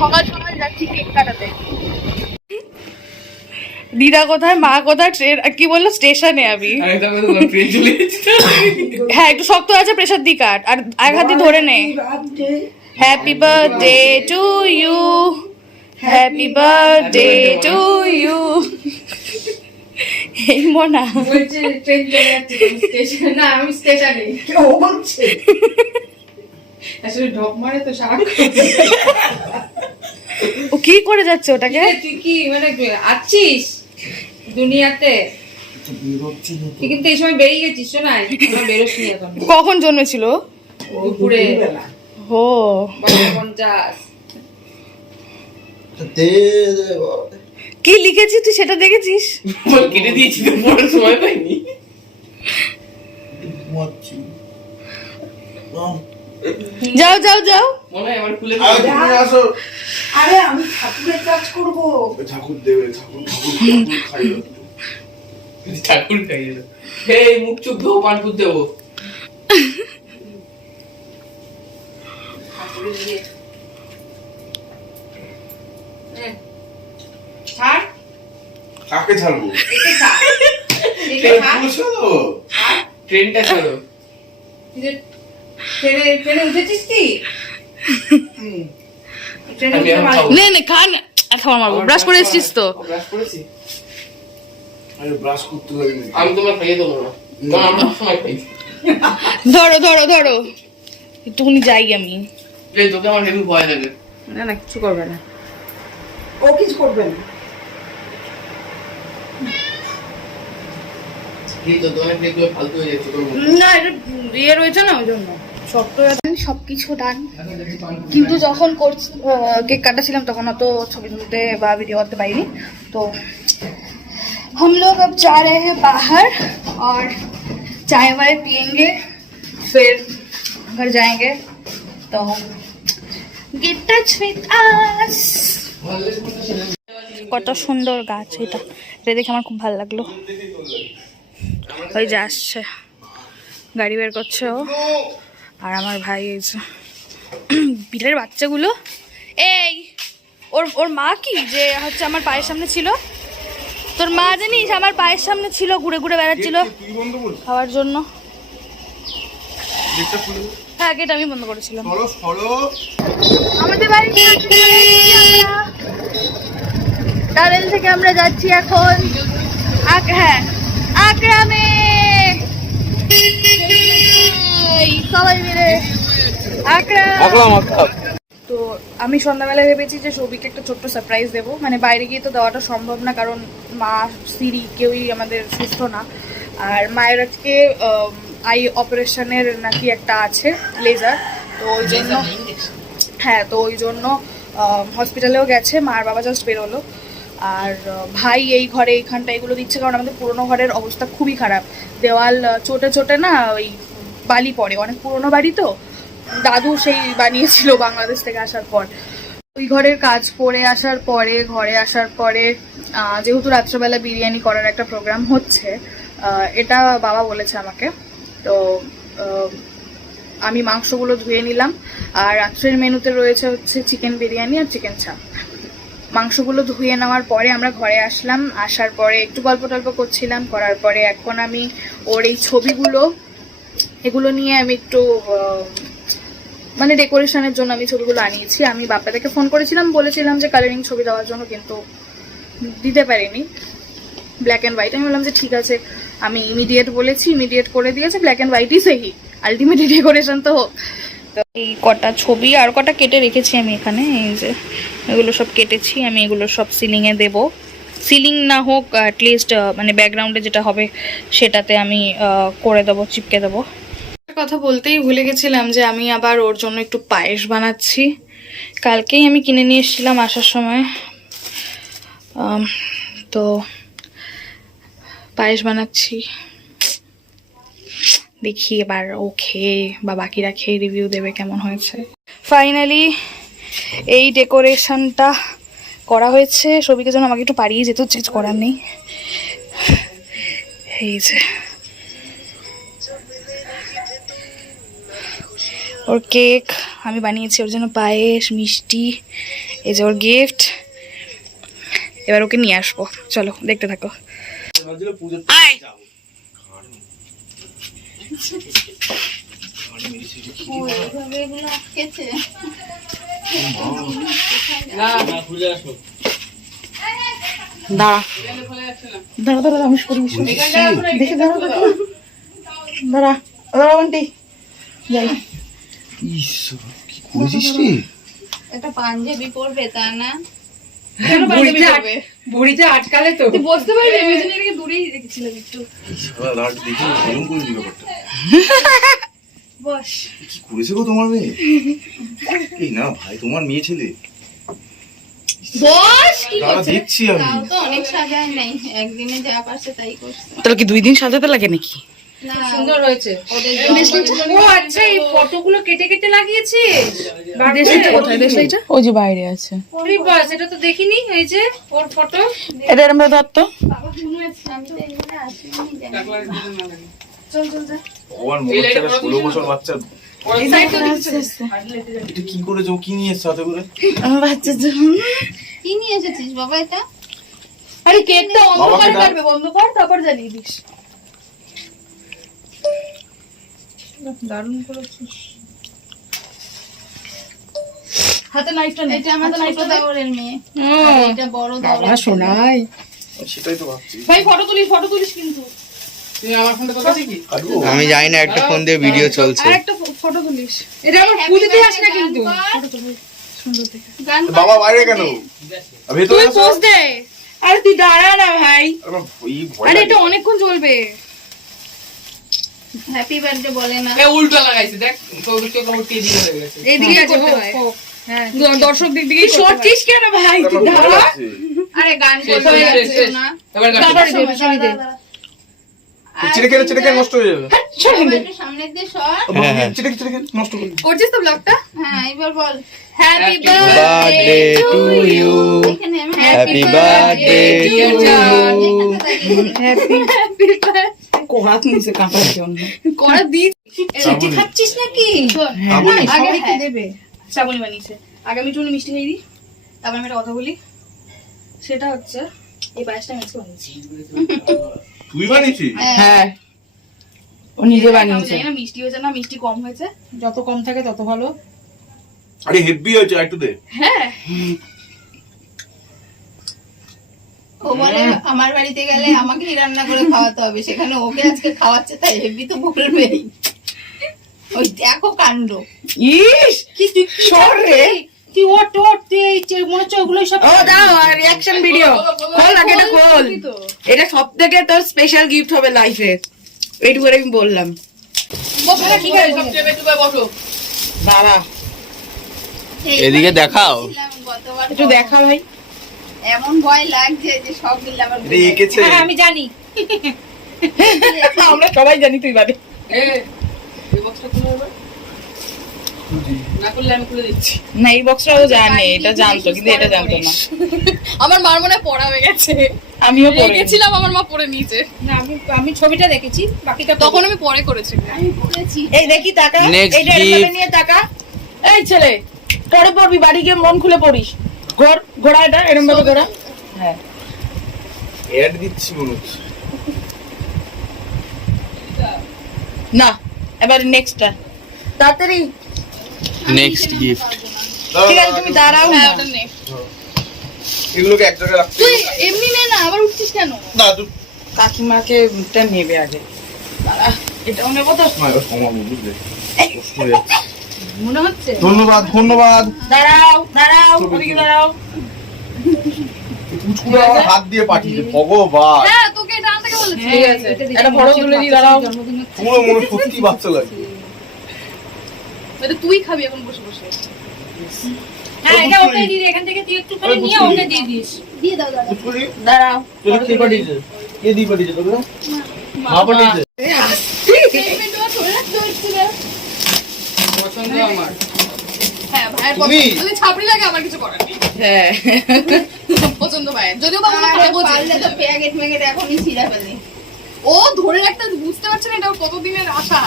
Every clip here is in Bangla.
সকাল সকাল যাচ্ছি কেক কাটাতে। দিদা কোথায়, মা কোথায়, ট্রেন কি বললো স্টেশনে। আমি হ্যাঁ একটু শক্ত আছে, প্রেশার দি কাট আর এক হাতে ধরে নে। Happy birthday to you, happy birthday to you. এই মনা বলছে ট্রেন চলে যাচ্ছে স্টেশন, না আমি স্টেশনে। ও বলছে আসলে ঢপ মারে তো সারা। ও কি করে যাচ্ছে ওটাকে? তুই কি মানে আছিস দুনিয়াতে? তুই কিন্তু এই সময় বেরিয়ে গেছিস না, বেরোসনি এখন। কখন জন্মেছিল? দুপুরে ও 50। কি লিখেছি তুই সেটা দেখেছিস? কেটে দিয়েছি তো, পড়ার সময় পাইনি। যাও যাও যাও। মনে হয় আমার খুলে আরে আমি ঠাকুরের কাজ করবো। ঠাকুর দেবে, ঠাকুর খাইয়ে ঠাকুর খাইয়ে দেবো। এই মুখ চুপ দেবো, পানপুর দেবো। ছাড়, কাকে ছাড়বো? একে ছাড়, একে ছাড়। ট্রেনটা ছাড়ো। ট্রেনে উঠেছিস কি? ট্রেনে আমি উঠে এখন মারবো। খাবো। নে নে খা না, খাবার মারবো। ব্রাশ করে এসেছিস তো? ব্রাশ করেছি। আমি ব্রাশ করতে লাগি। আমি তোমার খাইয়ে দেবো না, কারণ আমরা সময় খাই। ধরো ধরো ধরো, একটুখানি যাই আমি। এই তোকে আমার হেভি ভয় লাগে। না না কিছু করবে না। ও কিছু করবে না। এই তো তোমার দেখলে ফালতু হয়ে যাচ্ছে তোর মুখ। না এটা ইয়ে রয়েছে না ওই জন্য শক্ত আছে। সবকিছু ডান, কিন্তু যখন কেক কাটাছিলাম তখন অত ছবি তুলতে বা ভিডিও করতে পারিনি। তো हम लोग अब जा रहे हैं बाहर और चाय वाय पियेंगे, फिर घर जाएंगे। तो get touch with us। কত সুন্দর গাছ এটা, এটা দেখে আমার খুব ভালো লাগলো। ওই যে আসছে, গাড়ি বের করছে ও আর আমার ভাই। এই যে বিড়ালের বাচ্চাগুলো। এই ওর ওর মা কি যে হচ্ছে আমার পায়ের সামনে ছিল, তোর মা জানিস আমার পায়ের সামনে ছিল, ঘুরে ঘুরে বেড়াচ্ছিল খাওয়ার জন্য। হ্যাঁ গেট আমি বন্ধ করেছিলাম। আমাদের বাড়ি টানেল থেকে আমরা যাচ্ছি এখন হ্যাঁ আগ্রামে। সবাই মিলে আগ্রাম। তো আমি সন্ধ্যাবেলায় ভেবেছি যে সৌভিককে একটা ছোট্ট সারপ্রাইজ দেবো, মানে বাইরে গিয়ে তো দেওয়াটা সম্ভব না, কারণ মা সিরি কেউই আমাদের সুস্থ না। আর মায়ের আজকে আই অপারেশনের নাকি একটা আছে লেজার, তো ওই জন্য হ্যাঁ তো ওই জন্য হসপিটালেও গেছে। মার বাবা জাস্ট বেরোলো। আর ভাই এই ঘরে এইখানটা এগুলো দিচ্ছে, কারণ আমাদের পুরোনো ঘরের অবস্থা খুবই খারাপ। দেওয়াল চোটে চোটে না ওই বালি পড়ে, অনেক পুরোনো বাড়ি তো, দাদু সেই বানিয়েছিল বাংলাদেশ থেকে আসার পর। ওই ঘরের কাজ করে আসার পরে ঘরে আসার পরে যেহেতু রাত্রেবেলা বিরিয়ানি করার একটা প্রোগ্রাম হচ্ছে, এটা বাবা বলেছে আমাকে। তো আমি মাংসগুলো ধুয়ে নিলাম, আর রাত্রের মেনুতে রয়েছে হচ্ছে চিকেন বিরিয়ানি আর চিকেন চাপ। মাংসগুলো ধুয়ে নেওয়ার পরে আমরা ঘরে আসলাম, আসার পরে একটু গল্প টল্প করছিলাম, করার পরে এখন আমি ওর এই ছবিগুলো এগুলো নিয়ে আমি একটু মানে ডেকোরেশনের জন্য আমি ছবিগুলো আনিয়েছি। আমি বাপ্পাদাকে ফোন করেছিলাম, বলেছিলাম যে কালারিং ছবি দেওয়ার জন্য, কিন্তু দিতে পারিনি, ব্ল্যাক অ্যান্ড হোয়াইট। আমি বললাম যে ঠিক আছে, আমি ইমিডিয়েট বলেছি, ইমিডিয়েট করে দিয়েছে, ব্ল্যাক অ্যান্ড হোয়াইটই সেহি, আলটিমেটলি ডেকোরেশন তো হোক। তো এই কটা ছবি আর কটা কেটে রেখেছি আমি এখানে, এই যে এগুলো সব কেটেছি আমি, এগুলো সব সিলিংয়ে দেব। সিলিং না হোক অ্যাটলিস্ট মানে ব্যাকগ্রাউন্ডে যেটা হবে সেটাতে আমি করে দেবো, চিপকে দেবো। কথা বলতেই ভুলে গেছিলাম যে আমি আবার ওর জন্য একটু পায়েস বানাচ্ছি। কালকেই আমি কিনে নিয়ে এসেছিলাম আসার সময়। তো পায়েস বানাচ্ছি, দেখি এবার ও খেয়ে বা বাকিরা খেয়ে রিভিউ দেবে কেমন হয়েছে। ফাইনালি এই ডেকোরেশনটা করা হয়েছে। সবিকের জন্য আমাকে একটু পাড়িয়ে যেতে হচ্ছে, কিছু করার নেই। এই যে ওর কেক আমি বানিয়েছি, ওর জন্য পায়েস মিষ্টি, এই যে ওর গিফট। এবার ওকে নিয়ে আসবো, চলো দেখতে থাকো। আয়। দাঁড়া দাঁড়া দাঁড়া, আমি করি দেখে দাঁড়া দাঁড়া দাঁড়া আন্টি যাই। একটা পাঞ্জাবি পরবে তা না? বুড়িটা আটকালে তো বসতে পারি আমি জন্য এটাকে দূরেই রেখেছিলাম একটু। বস। কি করেছে গো তোমার মেয়ে? এই না ভাই, তোমার মেয়ে ছেলে। বস কি দাঁড়া, করছে? দেখছি আমি। তাও তো অনেক সাজায় নাই, একদিনে যা পারছে তাই করছে। তাহলে কি 2 দিন সাজাতে লাগে নাকি? না সুন্দর হয়েছে। ওদের ও আচ্ছা, এই ফটোগুলো কেটে কেটে লাগিয়েছিস? দেশলাইটা কোথায়? দেশলাইটা ওই যে বাইরে আছে। ওরে বাস, এটা তো দেখিনি। এই যে ওর ফটো। এটা এরম ভাবে ধর তো। বাবা ঘুমিয়েছে, আমি তো এখানে আসিনি জানি। চল চল যা। ওর মোবাইলটা 16 বছর বাচ্চা। এই সাইডটা দেখছিস? এটা কি করেছো? কি নিয়ে এসছো সাথে করে? আমার বাচ্চা কি নিয়ে এসেছিস বাবা এটা? আরে কেকটা অন্ধকারে বাবাকে ডাক। কাটবে, বন্ধ কর তারপর জ্বালিয়ে দিস। দারুণ করেছিস। হাতে নাইফটা নে। এটা আমার ছোট দাওরের মেয়ে, এটা বড় দাওরের ছেলে। শোনাই। সেটাই তো ভাবছি। ভাই ফটো তুলিস কিন্তু। তুমি আমার ফোনটা কোথায় কি? কাটবো? আমি জানি না, একটা ফোন দিয়ে ভিডিও চলছে। আর একটা ফটো তুলিস। এটা আমার Happy পুজোতে birthday আসে না কিন্তু। গান কর। ফটো তুলিস সুন্দর দেখে। গান কর। বাবা বাইরে কেন? ভেতরে তুই আছো? পোজ দে। আরে তুই দাঁড়া না ভাই। আরে এই ভয় আরে লাগে। এটা অনেকক্ষণ চলবে। হ্যাপি বার্থডে বলে না। এ উল্টো লাগাইছে দেখ, কবিকে কবরটি এদিকে হয়ে গেছে। এইদিকে আছে হ্যাঁ, দর্শক দিক দিকে সরছিস কেন ভাই? আমার ভয় লাগছে। আরে গান শেষ, করতে শেষ, যাচ্ছে শেষ। না। এবার গান তারপরে করো। দে, ছবি দে। চিড়ে নষ্ট হয়ে যাবে। বাবা, একটু সামনের দিয়ে সর। হ্যাঁ, হ্যাঁ। চিড়ে নষ্ট করে। করছিস তো ব্লগটা? হ্যাঁ এবার বল। Happy Birthday to you. এখানে আমি Happy birthday to you. কোহাত নিচে কাটার জন্য করা দি চিঠি খাচ্ছিস নাকি? আগুন। আগে কি হ্যাঁ। দেবে? শ্রাবণী বানিয়েছে। আগে আমি একটু মিষ্টি খাই দিই, তারপর আমি একটা কথা বলি। সেটা হচ্ছে এই পায়েসটা আমি আজকে বানিয়েছি। তুই বানিয়েছিস? হ্যাঁ ও নিজে আমি বানিয়েছে। জানি না মিষ্টি হয়েছে না মিষ্টি কম হয়েছে। যত কম থাকে তত ভালো। আরে হেভি হয়েছে, একটু দে। হ্যাঁ ও বলে আমার বাড়িতে গেলে আমাকেই রান্না করে খাওয়াতে হবে, সেখানে ওকে আজকে খাওয়াচ্ছে তাই হেভি তো বলবেই। ওই দেখো কাণ্ড। ইস কি তুই কি সর রে। তুই ওট মনে হচ্ছে ওগুলো সব ও দাও রিঅ্যাকশন ভিডিও। খোল আগে এটা খোল। এটা সবথেকে তোর স্পেশাল গিফট হবে লাইফে। এইটুকু করে আমি বললাম। ঠিক আছে, সবচেয়ে বেশি করে বসো। বাবা এদিকে দেখাও। গতবার একটু দেখা ভাই। এমন ভয় লাগছে যে সব গিলে আবার এটা এঁকেছে। হ্যাঁ আমি জানি। আমরা সবাই জানি তুই বাদে। এ এই বক্সটা খুলে এবার। না করলে আমি খুলে দিচ্ছি। না এই বক্সটাও জানে, এটা জানতো কিন্তু এটা জানতো না। আমার মার মনে হয় পড়া হয়ে গেছে। আমিও পড়ে গেছিলাম আমার মা পড়ে নিয়েছে। না আমি ছবিটা দেখেছি, বাকিটা তখন আমি পরে করেছি। আমি পড়েছি। এই দেখি টাকা। Next এইটা এরকম gift. নিয়ে টাকা। এই ছেলে পরে পড়বি, বাড়ি গিয়ে মন খুলে পড়িস। ঘোড়া এটা এরকম ভাবে ঘোড়া। হ্যাঁ অ্যাড দিচ্ছি মনে হচ্ছে। না এবার নেক্সটটা তাড়াতাড়ি। Next gift. ঠিক আছে তুমি দাঁড়াও না। হ্যাঁ ওটা নে। এগুলোকে এক জায়গায় রাখতে তুই হবে। এমনি নে না, আবার উঠছিস কেন? না তুই কাকিমাকে এটা নেবে আগে। দাঁড়া, এটাও নেবো তো। না, এটা কমাবো, বুঝলে? কষ্ট হয়ে যাচ্ছে। মনে হচ্ছে ধন্যবাদ। দাঁড়াও ওদিকে দাঁড়াও। পুচকুড়ে আমার হাত দিয়ে পাঠিয়েছে, ভগবান। হ্যাঁ তোকে এটা আনতে কে বলেছে? ঠিক আছে এটা ফটো তুলে দিই, দাঁড়াও। তোমার মনে সত্যি বাচ্চা লাগে। এটা তুই খাবি এখন বসে বসে। হ্যাঁ এটা ওকে দিয়ে দে, এখান থেকে তুই একটুখানি নিয়ে ওকে দিয়ে দিস। দিয়ে দাও দাদা। পুচকুড়ি, দাঁড়াও। তোকে কে পাঠিয়েছে? কে দিয়ে পাঠিয়েছে তোকে? মা পাঠিয়েছে। পেমেন্ট ও ধরে রাখতে হচ্ছে না। পছন্দ আমার। হ্যাঁ ভাইয়ের তুমি? পছন্দ। যদি ছাপড়ি লাগে আমার কিছু করার নেই। হ্যাঁ পছন্দ ভাইয়ের। যদিও বা আমরা আরে পাবো পারলে তো যে। প্যাকেট ম্যাকেট এখনই ছিঁড়া ফেলে। ও ধরে রাখতে বুঝতে পারছে না এটা ওর কতদিনের আশা।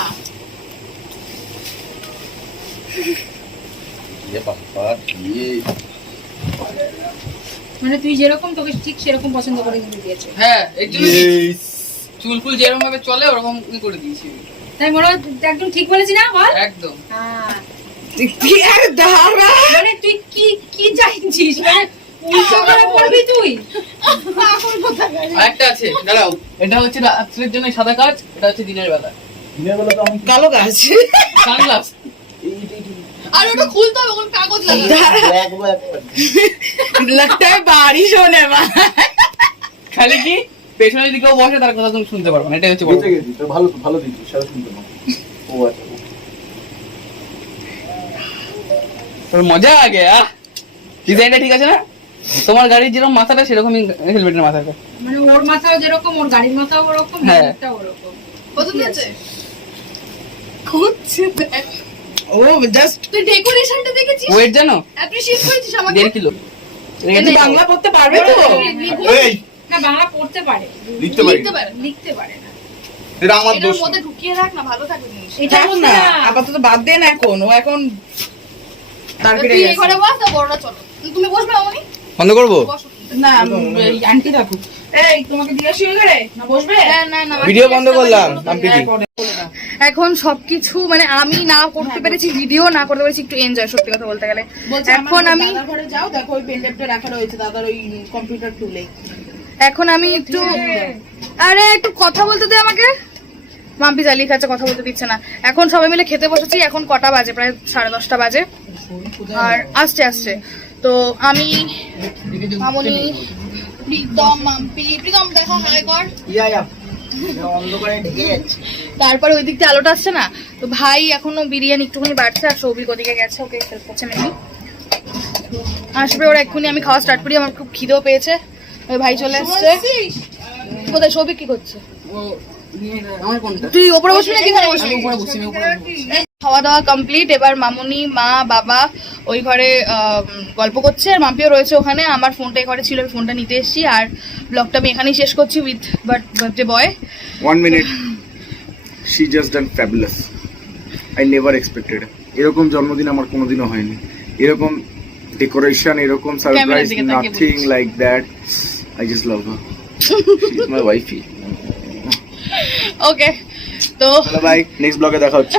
মানে তুই যেরকম তোকে ঠিক সেরকম পছন্দ করে কিন্তু দিয়েছে। হ্যাঁ এর জন্য চুল ফুল যেরকম ভাবে চলে ওরকম করে দিয়েছি তাই মনে হয় একদম ঠিক বলেছি না বল? একদম। হ্যাঁ। কি আর দাঁড়া মানে তুই কি কি চাইছিস? মানে উল্টো করে পড়বি তুই? এখন কোথায় গেল? আরেকটা আছে দাঁড়াও, এটা হচ্ছে রাত্রের জন্য সাদা কাজ, এটা হচ্ছে দিনের বেলা কালো গাছ সানগ্লাস। আর ওটা খুলতে হবে, ওখানে কাগজ লাগানো। लगता है बारिश होने वाला খালি কি পেছনের দিকেও বসে তার কথা তুমি শুনতে পারবে না, এটাই হচ্ছে বড় কথা। ভালো ভালো দিচ্ছি সারা শুনতে পাবো। ও আচ্ছা তোর মজা আগে ডিজাইনটা ঠিক আছে না? তোমার গাড়ির যেরকম মাথাটা সেরকমই হেলমেটের মাথাটা। মানে ওর মাথাও যেরকম, ওর গাড়ির মাথাও ওরকম, হ্যাঁ। হেলমেটটাও ওরকম। পছন্দ হয়েছে? খুঁজছে দেখ। ओ जस्ट তুই ডেকোরেশনটা দেখেছিস? ওয়েট জানো? অ্যাপ্রিশিয়েট করেছিস আমাকে? 1.5 কিলো। তুই বাংলা পড়তে পারবে তো এই না বাংলা পড়তে পারে, লিখতে পারি লিখতে পারে। লিখতে পারে না। এটা আমার এটার দোষ মধ্যে ঢুকিয়ে রাখ না, ভালো থাকবে জিনিস। এটা এখন না আপাতত বাদ দে না, এখন ও এখন তার ফিরে তুই এই গেছে ঘরে বস, না বড়রা চলো। তুমি বসবে অমনি? বন্ধ করবো? বসো। না এই আন্টি থাকুক। এই তোমাকে জিজ্ঞাসা হয়ে গেলে না বসবে না না না, ভিডিও বন্ধ করলাম কমপ্লিটলি। এখন সবকিছু মানে আমি না করতে পেরেছি, ভিডিও না করতে পেরেছি, একটু এনজয় সত্যি কথা বলতে গেলে। বলছে এখন আমি দাদার ঘরে যাও, দেখো ওই পেনড্রাইভটা রাখা রয়েছে দাদার ওই কম্পিউটার টুলে। এখন আমি একটু আরে একটু কথা বলতে দে আমাকে। মাম্পি জ্বালিয়ে খাচ্ছে, কথা বলতে দিচ্ছে না। এখন সবাই মিলে খেতে বসেছি, এখন কটা বাজে? প্রায় 10:30 বাজে। আর আসছে আসছে তো আমি মামনি প্রীতম মাম্পি, প্রীতম দেখা হয় কর। তারপরে ওই দিক থেকে আলোটা আসছে না, তো ভাই এখনো বিরিয়ানি একটুখানি বাড়ছে, আর সৌভিক ওদিকে গেছে, ওকে হেল্প করছে নাকি আসবে ওরা এক্ষুনি। আমি খাওয়া স্টার্ট করি, আমার খুব খিদেও পেয়েছে। ওই ভাই চলে এসছে। কোথায় সৌভিক কি করছে? ও আমার কোনটা? তুই ওপরে বসবি নাকি এখানে বসবি? আমি উপরে বসছি, আমি উপরে বসছি। খাওয়া দাওয়া কমপ্লিট। এবার মামুনি, মা, বাবা ওই ঘরে গল্প করছে, আর মাম্পিও রয়েছে ওখানে। আমার ফোনটা এই ঘরে ছিল, আমি ফোনটা নিতে এসেছি। আর ব্লগটা আমি এখানেই শেষ করছি with birthday boy. 1 minute she just done fabulous. I never expected এরকম জন্মদিন আমার কোনোদিনও হয়নি, এরকম ডেকোরেশন, এরকম সারপ্রাইজ, দিকে তাকিয়ে nothing like that. I just love her, she is my wifey. Okay তো চলো বাই, নেক্সট ব্লগে দেখা হচ্ছে।